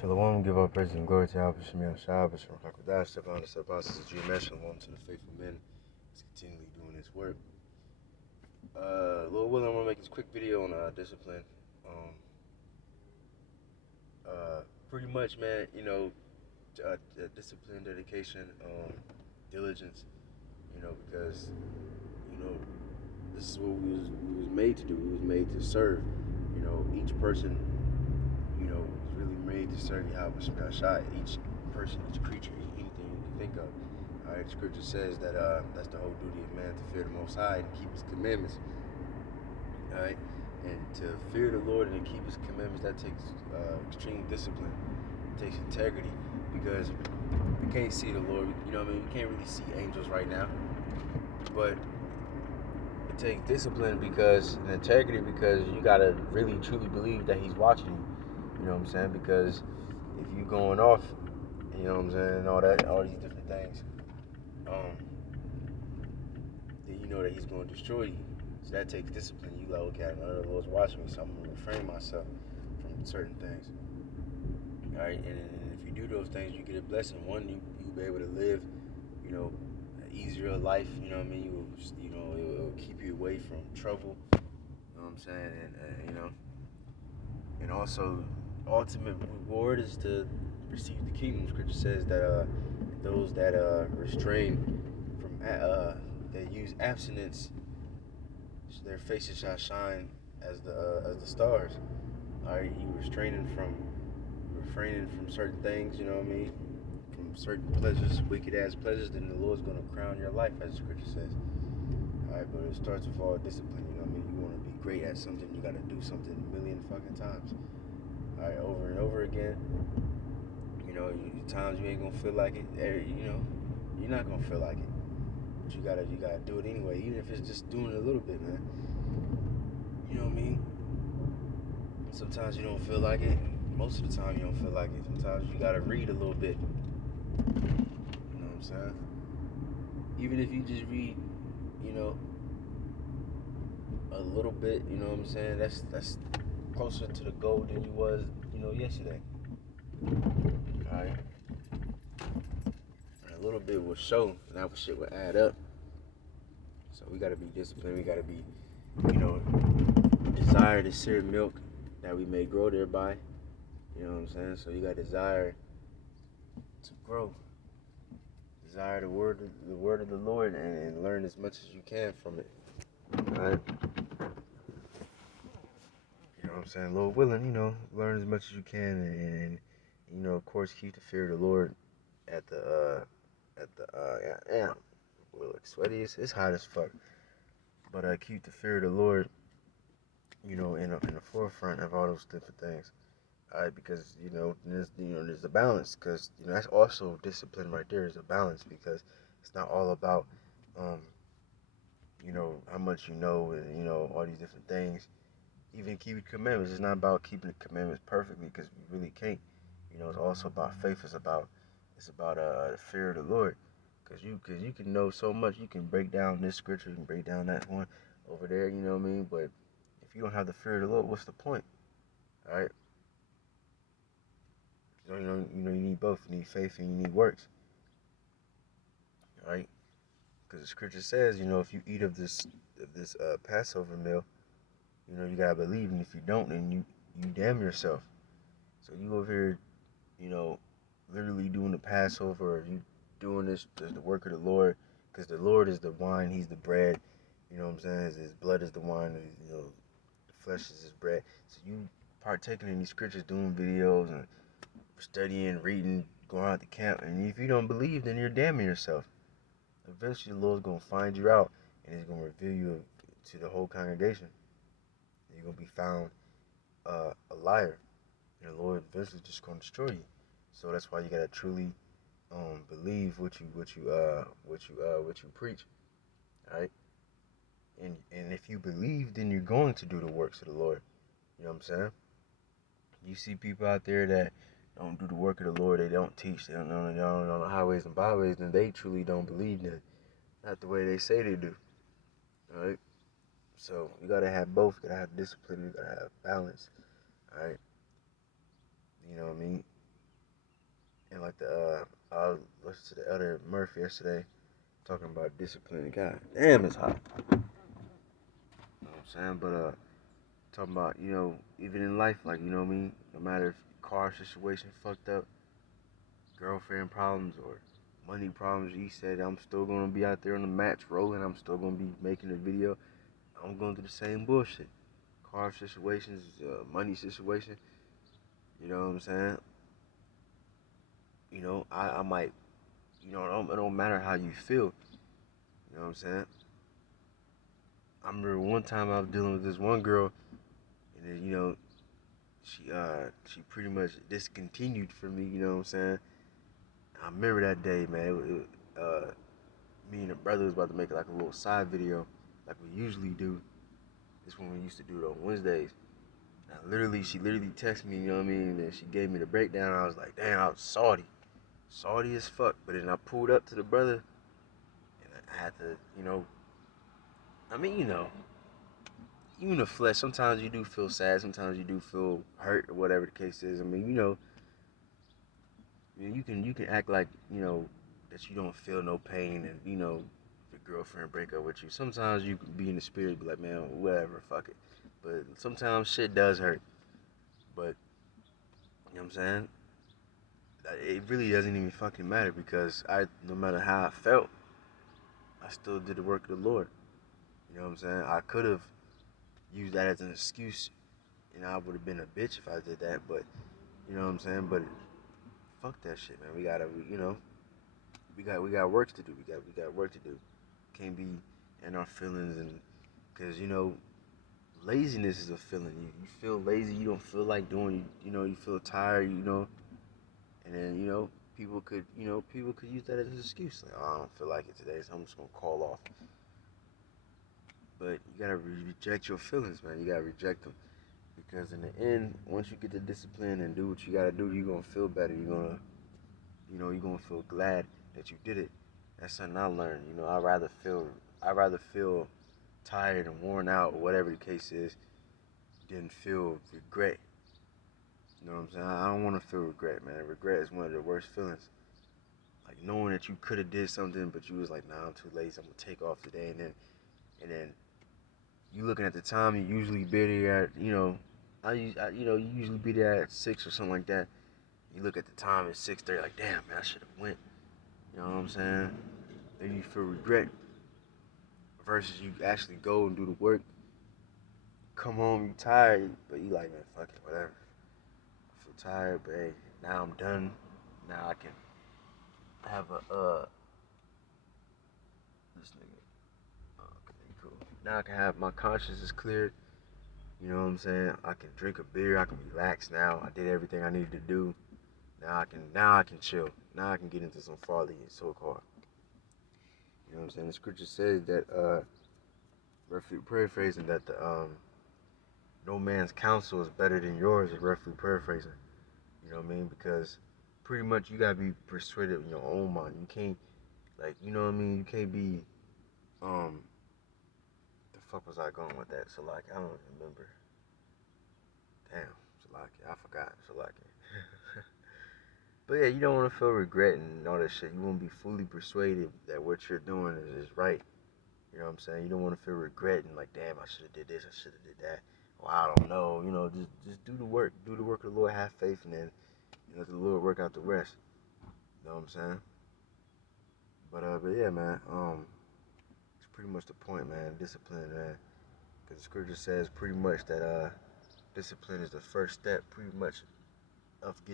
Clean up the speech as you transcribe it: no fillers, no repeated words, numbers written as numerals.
Shalom, give all praise and glory to Yahweh Shemel Shah, B'Shem HaKadosh, Stefan, the apostles of GMS, Shalom to the faithful men who's continually doing this work. Lord willing, I'm going to make this quick video on discipline. Pretty much, man, discipline, dedication, diligence, because, this is what we was made to do. We was made to serve. Each person, is really made to serve Yahweh Shemel Shah. Each person, each creature, anything you can think of. All right, Scripture says that that's the whole duty of man, to fear the Most High and keep His commandments. All right, and to fear the Lord and to keep His commandments, that takes extreme discipline. It takes integrity, because we can't see the Lord. We can't really see angels right now, but it takes discipline and integrity, because you gotta really truly believe that He's watching you. You know what I'm saying? Because if you going off, you know what I'm saying, all these different things, then you know that He's going to destroy you. So that takes discipline. You like, okay, I know the Lord's watching me, so I'm going to refrain myself from certain things. All right, and if you do those things, you get a blessing. One, you'll be able to live, an easier life. You know what I mean? It'll keep you away from trouble. You know what I'm saying? And also, ultimate reward is to receive the kingdom. Scripture says that those that restrain from that use abstinence, their faces shall shine as the stars. All right, you refraining from certain things. You know what I mean? From certain pleasures, wicked ass pleasures, then the Lord's gonna crown your life, as the Scripture says. All right, but it starts with all discipline. You know what I mean? You want to be great at something, you got to do something a million fucking times. All right, over and over again. Times you ain't gonna feel like it. You're not gonna feel like it, but you gotta do it anyway, even if it's just doing it a little bit, man. You know what I mean? Sometimes you don't feel like it. Most of the time you don't feel like it. Sometimes you gotta read a little bit. You know what I'm saying? Even if you just read, a little bit. You know what I'm saying? That's closer to the goal than you was, yesterday. All right. A little bit will show, and that shit will add up. So we gotta be disciplined. We gotta be, desire the seared milk that we may grow thereby. You know what I'm saying? So you got desire to grow. Desire the word of the Lord, and learn as much as you can from it. All right. You know what I'm saying? Lord willing, learn as much as you can, and of course, keep the fear of the Lord at the we look sweaty. It's hot as fuck. But keep the fear of the Lord, in the forefront of all those different things. All right, because there's a balance, because that's also discipline right there. Is a balance, because it's not all about how much and all these different things. Even keeping commandments, it's not about keeping the commandments perfectly, because we really can't. It's also about faith. It's about the fear of the Lord. Because you can know so much. You can break down this scripture, you can break down that one over there, you know what I mean? But if you don't have the fear of the Lord, what's the point? All right? You need both. You need faith and you need works. All right? Because the scripture says, if you eat of this Passover meal, you gotta believe, and if you don't, then you damn yourself. So you over here, literally doing the Passover, or you doing the work of the Lord, because the Lord is the wine, He's the bread. You know what I'm saying? His blood is the wine, the flesh is His bread. So you partaking in these scriptures, doing videos and studying, reading, going out to camp, and if you don't believe, then you're damning yourself. Eventually, the Lord's gonna find you out, and He's gonna reveal you to the whole congregation. You're gonna be found a liar, and the Lord eventually just gonna destroy you. So that's why you gotta truly believe what you preach, all right? And if you believe, then you're going to do the works of the Lord. You know what I'm saying? You see people out there that don't do the work of the Lord. They don't teach. They don't know the highways and byways. And they truly don't believe that. Not the way they say they do. All right. So you gotta have both. You gotta have discipline. You gotta have balance. All right. You know what I mean? like I listened to the Elder Murphy yesterday talking about discipline. God damn, it's hot. You know what I'm saying? But talking about, even in life, like, you know what I mean? No matter if car situation fucked up, girlfriend problems, or money problems, he said, I'm still gonna be out there on the match rolling. I'm still gonna be making a video. I'm going through the same bullshit. Car situations, money situation. You know what I'm saying? I might, it don't matter how you feel. You know what I'm saying? I remember one time I was dealing with this one girl, and then, she pretty much discontinued for me. You know what I'm saying? I remember that day, man. Me and her brother was about to make like a little side video, like we usually do. This one we used to do it on Wednesdays. She literally texted me, you know what I mean? And she gave me the breakdown. I was like, damn, I was salty as fuck. But then I pulled up to the brother, and I had to, I mean, even the flesh. Sometimes you do feel sad. Sometimes you do feel hurt, or whatever the case is. I mean, you can act like that you don't feel no pain, and if your girlfriend break up with you. Sometimes you can be in the spirit, be like, man, whatever, fuck it. But sometimes shit does hurt. But you know what I'm saying? It really doesn't even fucking matter because no matter how I felt, I still did the work of the Lord. You know what I'm saying? I could have used that as an excuse, and I would have been a bitch if I did that. But you know what I'm saying? But fuck that shit, man. We got work to do. We got work to do. Can't be in our feelings, and because laziness is a feeling. You feel lazy. You don't feel like doing. You feel tired. And then people could use that as an excuse. Like, oh, I don't feel like it today, so I'm just gonna call off. But you gotta reject your feelings, man. You gotta reject them because in the end, once you get the discipline and do what you gotta do, you're gonna feel better. You're gonna feel glad that you did it. That's something I learned. I'd rather feel tired and worn out, or whatever the case is, than feel regret. You know what I'm saying? I don't want to feel regret, man. Regret is one of the worst feelings. Like knowing that you could have did something, but you was like, nah, I'm too lazy. I'm gonna take off today, and then you looking at the time. You usually be there at, you usually be there at 6 or something like that. You look at the time, it's 6:30. Like, damn, man, I should have went. You know what I'm saying? Then you feel regret versus you actually go and do the work. Come home, you tired, but you like, man, fuck it, whatever. I feel tired, but hey, now I'm done. Now I can have this nigga. Okay, cool. Now I can have my conscience is cleared. You know what I'm saying? I can drink a beer. I can relax now. I did everything I needed to do. Now I can chill. Now I can get into some folly and so called. You know what I'm saying? The scripture says that roughly paraphrasing that the no man's counsel is better than yours, is roughly paraphrasing. You know what I mean? Because pretty much you gotta be persuaded in your own mind. You can't, like, you know what I mean? You can't be the fuck was I going with that? So like I don't remember. Damn, Salaki, I forgot Salaki. But yeah, you don't want to feel regret and all that shit. You want to be fully persuaded that what you're doing is right. You know what I'm saying? You don't want to feel regret and like, damn, I should have did this, I should have did that. Well, I don't know. Just do the work. Do the work of the Lord. Have faith, and then let the Lord work out the rest. You know what I'm saying? But yeah, man. It's pretty much the point, man. Discipline, man. Because the scripture says pretty much that discipline is the first step, pretty much, of getting